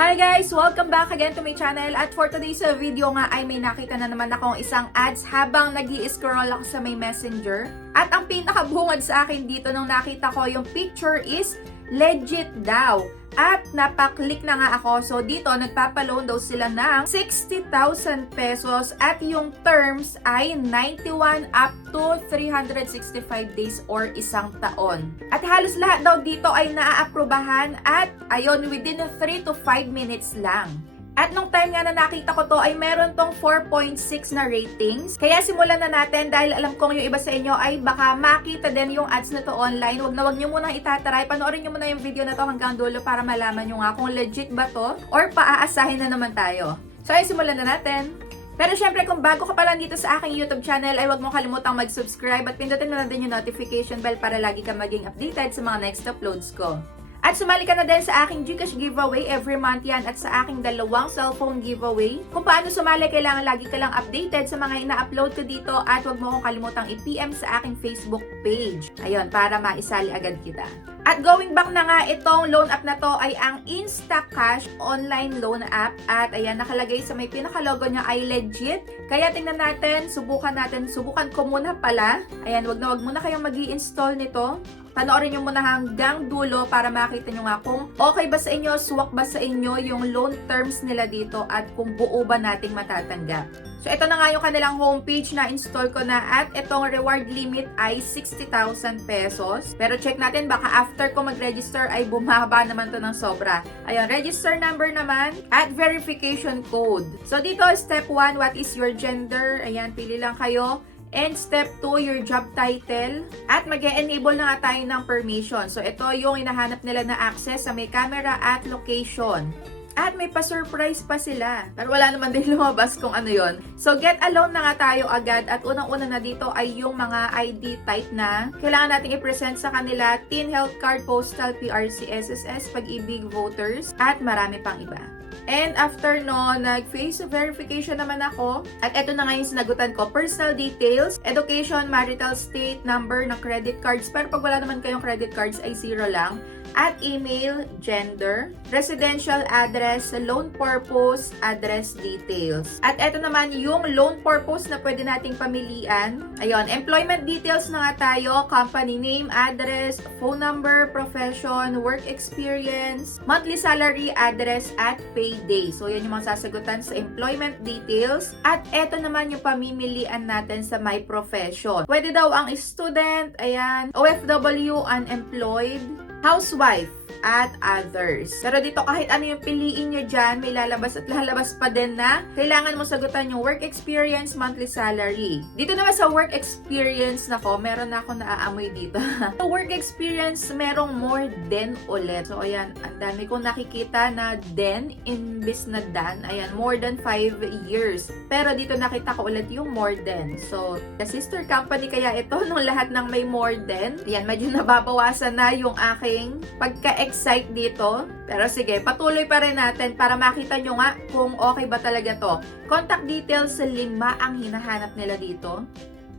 Hi guys! Welcome back again to my channel. At for today's video nga ay may nakita na naman akong isang ads habang nag-i-scroll ako sa may messenger. At ang pinakabungad sa akin dito nung nakita ko yung picture is legit daw. At napaklik na nga ako. So dito nagpapaloan daw sila ng 60,000 pesos at yung terms ay 91 up to 365 days or isang taon. At halos lahat daw dito ay naaaprobahan at ayon within 3 to 5 minutes lang. At nung time nga na nakita ko to ay meron tong 4.6 na ratings. Kaya simulan na natin dahil alam kong yung iba sa inyo ay baka makita din yung ads na to online. Wag nyo munang itatry. Panoorin nyo muna yung video na to hanggang dulo para malaman nyo nga kung legit ba to or paaasahin na naman tayo. So ay simulan na natin. Pero syempre kung bago ka pa lang dito sa aking YouTube channel ay huwag mong kalimutang mag-subscribe at pindutin mo na din yung notification bell para lagi ka maging updated sa mga next uploads ko. At sumali ka na din sa aking GCash giveaway every month yan at sa aking dalawang cellphone giveaway. Kung paano sumali, kailangan lagi ka lang updated sa mga ina-upload ko dito at huwag mo kong kalimutang i-PM sa aking Facebook page. Ayun, para maisali agad kita. At going back na nga, itong loan app na to ay ang Instacash online loan app. At ayan, nakalagay sa may pinakalogo niya ay legit. Kaya tingnan natin, subukan ko muna pala. Ayan, wag muna kayong mag-i-install nito. Panoorin nyo muna hanggang dulo para makita nyo nga kung okay ba sa inyo, swak ba sa inyo yung loan terms nila dito at kung buo ba nating matatanggap. So ito na nga yung kanilang homepage na install ko na at itong reward limit ay 60,000 pesos. Pero check natin baka after ko mag-register ay bumaba naman to ng sobra. Ayun, register number naman at verification code. So dito step 1, what is your gender? Ayan, pili lang kayo. And step 2, your job title. At mag-e-enable na nga tayo ng permission. So, ito yung hinahanap nila na access sa may camera at location. At may pa-surprise pa sila. Pero wala naman din lumabas kung ano yon. So, get a loan na nga tayo agad. At unang-una na dito ay yung mga ID type na kailangan natin i-present sa kanila. Teen Health Card, Postal, PRC, SSS, Pag-ibig, Voters, at marami pang iba. And after no, nag-face verification naman ako. At eto na nga yung sinagutan ko. Personal details, education, marital state, number ng credit cards. Pero pag wala naman kayong credit cards ay 0 lang. At email, gender, residential address, loan purpose, address details. At eto naman yung loan purpose na pwede nating pamilian. Ayun, employment details na nga tayo, company name, address, phone number, profession, work experience, monthly salary, address, at payday. So, yan yung mga sasagutan sa employment details. At eto naman yung pamimilian natin sa my profession. Pwede daw ang student, ayan, OFW, unemployed, housewife, at others. Pero dito kahit ano yung piliin nyo dyan, may lalabas at lalabas pa din na kailangan mo sagutan yung work experience, monthly salary. Dito naman sa work experience nako, meron na ako naaamoy dito. Sa work experience, merong more than ulit. So ayan, ang dami kong nakikita na then imbis na dan. Ayan, more than 5 years. Pero dito nakita ko ulit yung more than. So, the sister company kaya ito nung lahat ng may more than. Ayan, medyo nababawasan na yung aking pagka-excite dito. Pero sige, patuloy pa rin natin para makita nyo nga kung okay ba talaga to. Contact details, 5 ang hinahanap nila dito.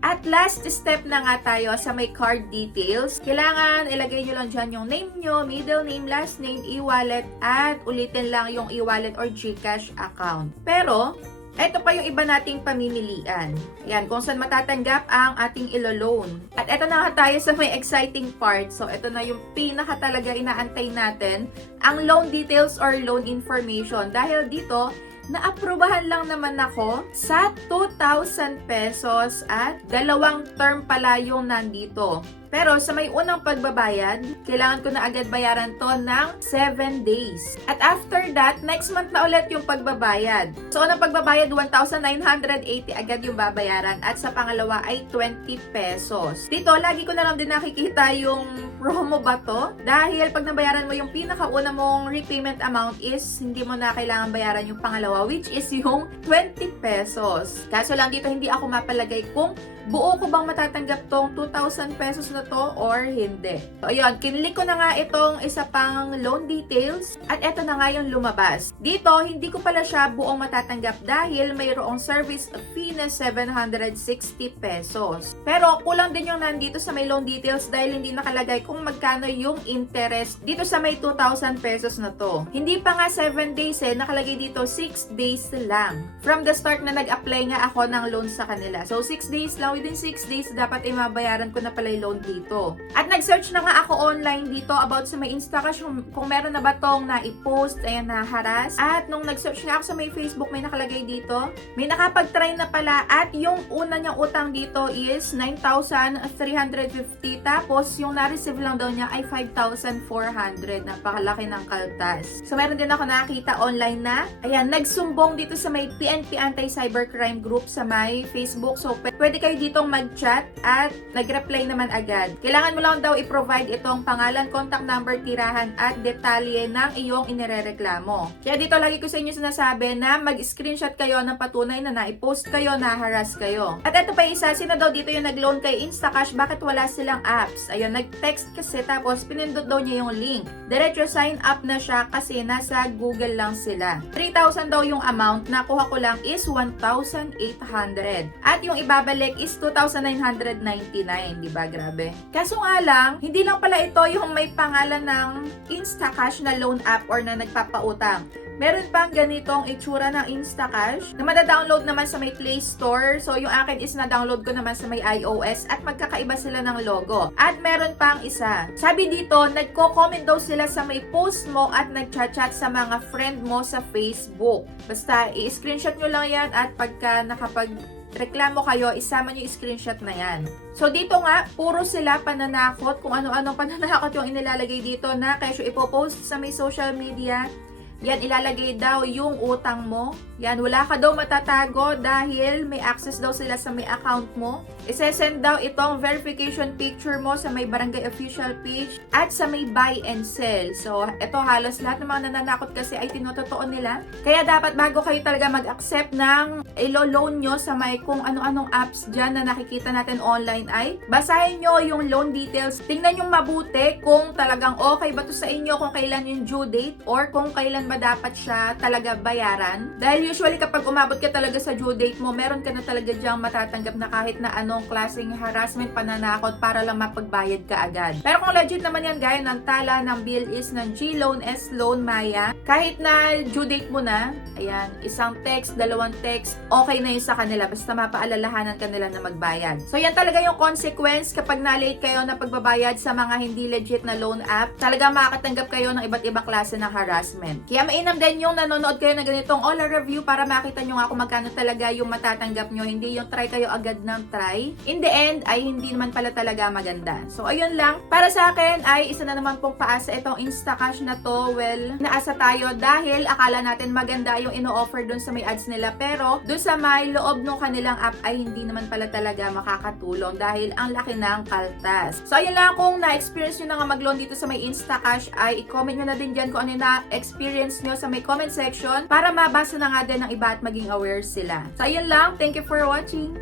At last step na nga tayo sa may card details. Kailangan ilagay nyo lang dyan yung name nyo, middle name, last name, e-wallet, at ulitin lang yung e-wallet or GCash account. Pero, ito pa yung iba nating pamimilian. Ayan, kung saan matatanggap ang ating ilo-loan. At ito na nga tayo sa may exciting part. So, ito na yung pinaka talaga inaantay natin. Ang loan details or loan information. Dahil dito, naaprubahan lang naman ako sa 2,000 pesos at 2 term pala yung nandito. Pero sa may unang pagbabayad, kailangan ko na agad bayaran to ng 7 days. At after that, next month na ulit yung pagbabayad. So, unang pagbabayad, 1,980 agad yung babayaran. At sa pangalawa ay 20 pesos. Dito, lagi ko na lang din nakikita yung promo ba to? Dahil pag nabayaran mo yung pinakauna mong repayment amount is hindi mo na kailangan bayaran yung pangalawa, which is yung 20 pesos. Kaso lang dito, hindi ako mapalagay kung buo ko bang matatanggap tong 2,000 pesos na to or hindi. So ayun, kinlik ko na nga itong isa pang loan details at eto na nga yung lumabas. Dito, hindi ko pala siya buong matatanggap dahil mayroong service fee na 760 pesos. Pero kulang din yung nandito sa may loan details dahil hindi nakalagay kung magkano yung interest dito sa may 2,000 pesos na to. Hindi pa nga 7 days nakalagay dito 6 days lang. From the start na nag-apply nga ako ng loan sa kanila. So 6 days lang, within 6 days dapat ay mabayaran ko na pala yung loan dito. At nag-search na nga ako online dito about sa may Instacash kung meron na ba tong na-i-post, ayan, na-harass. At nung nag-search nga ako sa may Facebook, may nakalagay dito. May nakapag-try na pala at yung una niyang utang dito is 9,350 tapos yung na-receive lang daw niya ay 5,400. Napakalaki ng kaltas. So meron din ako nakita online na, ayan, nagsumbong dito sa may PNP Anti-Cybercrime Group sa may Facebook. So pwede kayo ditong mag-chat at nag-reply naman agad. Kailangan mo lang daw i-provide itong pangalan, contact number, tirahan at detalye ng iyong inirereklamo. Kaya dito lagi ko sa inyo sinasabi na mag-screenshot kayo ng patunay na na-post kayo, na-harass kayo. At ito pa isa, sino daw dito yung nag-loan kay Instacash, bakit wala silang apps? Ayun, nag-text kasi tapos pinindot daw niya yung link. Diretso sign up na siya kasi nasa Google lang sila. 3,000 daw yung amount, nakuha ko lang is 1,800. At yung ibabalik is 2,999, di ba? Grabe. Kaso nga lang, hindi lang pala ito yung may pangalan ng Instacash na loan app or na nagpapautang. Meron pang ganitong itsura ng Instacash na madadownload naman sa may Play Store. So, yung akin is na-download ko naman sa may iOS at magkakaiba sila ng logo. At meron pang isa. Sabi dito, nagko-comment daw sila sa may post mo at nagchat-chat sa mga friend mo sa Facebook. Basta, i-screenshot nyo lang yan at pagka reklamo kayo, isama nyo yung screenshot na yan. So, dito nga, puro sila pananakot. Kung ano-anong pananakot yung inilalagay dito na kesyo ipopost sa may social media. Yan, ilalagay daw yung utang mo. Yan, wala ka daw matatago dahil may access daw sila sa may account mo. Isesend daw itong verification picture mo sa may barangay official page at sa may buy and sell. So, ito halos lahat ng mga nananakot kasi ay tinotoo nila. Kaya dapat bago kayo talaga mag-accept ng ilo-loan nyo sa may kung ano-anong apps dyan na nakikita natin online ay basahin nyo yung loan details. Tingnan nyo mabuti kung talagang okay ba to sa inyo, kung kailan yung due date or kung kailan ba dapat siya talaga bayaran. Dahil usually kapag umabot ka talaga sa due date mo, meron ka na talaga diyang matatanggap na kahit na anong klaseng harassment, pananakot para lang mapagbayad ka agad. Pero kung legit naman yan gaya ng tala, ng bill is, ng G-Loan, S-Loan, Maya, kahit na due date mo na, ayan, isang text, dalawang text, okay na yun sa kanila. Basta mapaalalahanan kanila na magbayad. So yan talaga yung consequence kapag na-late kayo na pagbabayad sa mga hindi legit na loan app. Talaga makakatanggap kayo ng iba't ibang klase ng harassment. Kaya mainam din yung nanonood kayo na ganitong all review para makita nyo nga kung magkano talaga yung matatanggap nyo. Hindi yung try kayo agad ng try. In the end, ay hindi naman pala talaga maganda. So, ayun lang. Para sa akin, ay isa na naman pong paasa itong Instacash na to. Well, naasa tayo dahil akala natin maganda yung ino-offer dun sa may ads nila. Pero, dun sa may loob ng kanilang app ay hindi naman pala talaga makakatulong dahil ang laki ng kaltas. So, ayun lang. Kung na-experience nyo na nga mag-loan dito sa may Instacash, ay i-comment nyo na din dyan kung ano yung na-experience nyo sa may comment section para mabasa na nga din ng iba at maging aware sila. So, ayun lang. Thank you for watching.